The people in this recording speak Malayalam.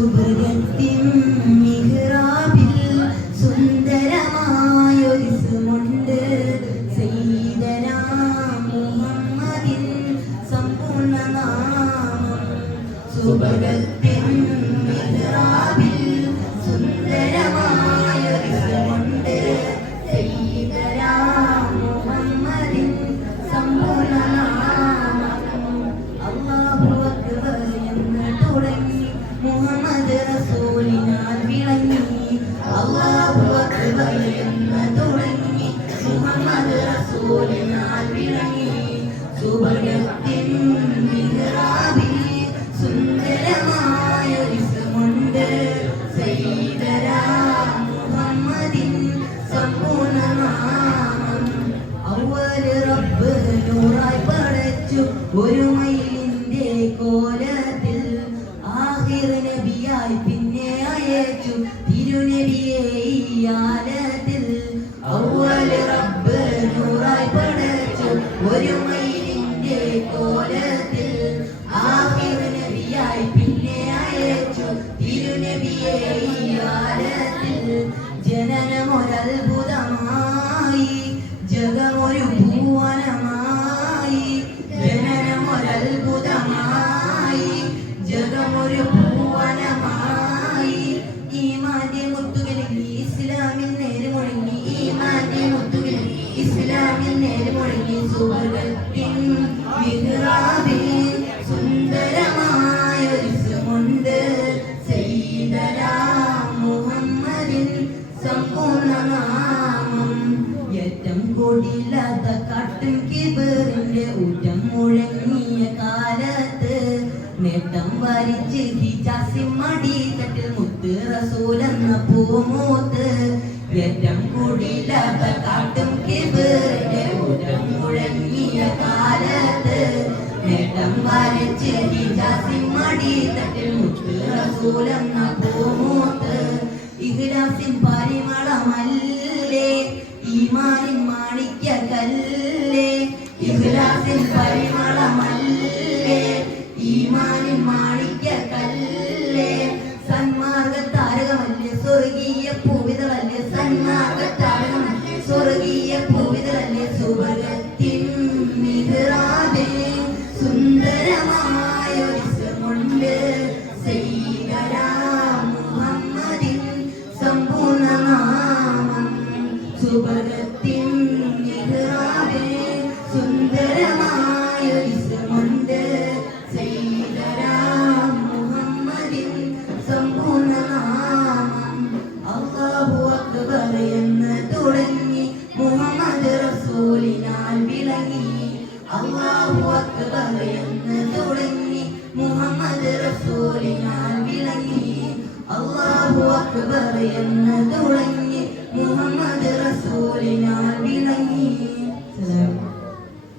സുബരത്തിൻ മിഹ്റാബിൽ സുന്ദരമായൊരിസ്മുണ്ട് സയ്യിദനാ മുഹമ്മദിൻ സമ്പൂർണ്ണ നാമം. സുബരത്തിൻ മിഹ്റാബിൽ സുന്ദരമായൊരിസ്മുണ്ട് സയ്യിദനാ മുഹമ്മദിൻ സമ്പൂർണ്ണ നാമം. അല്ലാഹു അക്ബർ എന്ന് തുടങ്ങി മുഹമ്മദ് റസൂലിനാൽ വിളങ്ങി. അല്ലാഹു അക്ബർ എന്ന് തുടങ്ങി മുഹമ്മദ് റസൂലിനാൽ വിളങ്ങി. സുബർഗത്തിൻ മിഹ്റാബിൽ സുന്ദരമായൊരിസ്മുണ്ട് സയ്യിദനാ മുഹമ്മദിൻ സമ്പൂർണ്ണ നാമം. അവ്വല് റബ്ബ് നൂറായി പടച്ചു ഒരു മയിലിന്റെ കോലത്തിൽ. ആഖിർ നബിയായി പിന്നെ അയച്ചു തിരുനബിയെ ഈ ആലത്തിൽ. അവ്വല് റബ്ബ് നൂറായി പടച്ചു ഒരു മയിലിന്റെ കോലത്തിൽ. ആഖിർ നബിയായി പിന്നെ അയച്ചു തിരുനബിയെ ഈ ആലത്തിൽ. ജനനമൊരത്ഭുതമായി ജഗമൊരു ഭുവനമായി. ജനനമൊരത്ഭുതമായി ജഗമൊരു ഭുവനമായി. ഈമാന്റെ മുത്തുകളിൽ ഇസ്ലാമിൽ നേര് മുഴങ്ങി. ഈമാന്റെ മുത്തുകളിൽ ഇസ്ലാമിൽ നേര് മുഴങ്ങി. സുബർഗത്തിൻ മിഹ്റാബിൽ സുന്ദരമായൊരിസ്മുണ്ട് സയ്യിദനാ മുഹമ്മദിൻ സമ്പൂർണ്ണ നാമം. ഏറ്റം കൊടില്ലാത്ത കാട്ടും കിബറിന്റെ ഊറ്റം മുഴങ്ങിയ കാലത്ത് നേട്ടം വരിച്ച് ഹിജാസിൻ മടിത്തട്ടിൽ മുത്ത് റസൂലെന്ന പൂമൂത്ത്. ഏറ്റം കൊടില്ലാത്ത കാട്ടും കിബറിന്റെ ഊറ്റം മുഴങ്ങിയ കാലത്ത് നേട്ടം വരിച്ച് ഹിജാസിൻ മടിത്തട്ടിൽ മുത്ത് റസൂലെന്ന പൂമൂത്ത്. ഇഖ്ലാസിൻ പരിമളമല്ലേ ഈമാനിൻ മാണിക്യക്കല്ലേ. ഇഖ്ലാസിൻ പരിമളമല്ലേ ഈമാനിൻ മാണിക്യക്കല്ലേ. സന്മാർഗ താരകമല്ലേ സ്വർഗീയ പൂവിതളല്ലേ. സന്മാർഗ താരകമല്ലേ സ്വർഗീയ പൂവിതളല്ലേ. സുബർഗത്തിൻ മിഹ്റാബിൽ സുന്ദരമായൊരിസ്മുണ്ട് സയ്യിദനാ മുഹമ്മദിൻ സമ്പൂർണ്ണ നാമം. സുബർഗത്തിൻ മിഹ്റാബിൽ സുന്ദരമായൊരിസ്മുണ്ട് സയ്യിദനാ മുഹമ്മദിൻ സമ്പൂർണ്ണ നാമം. അല്ലാഹു അക്ബർ എന്ന് തുടങ്ങി മുഹമ്മദ് റസൂലിനാൽ വിളങ്ങി. അല്ലാഹു അക്ബർ എന്ന് തുടങ്ങി മുഹമ്മദ് റസൂലിനാൽ വിളങ്ങി. അല്ലാഹു അക്ബർ എന്ന് തുടങ്ങി മുഹമ്മദ് റസൂലിനാൽ വിളങ്ങി.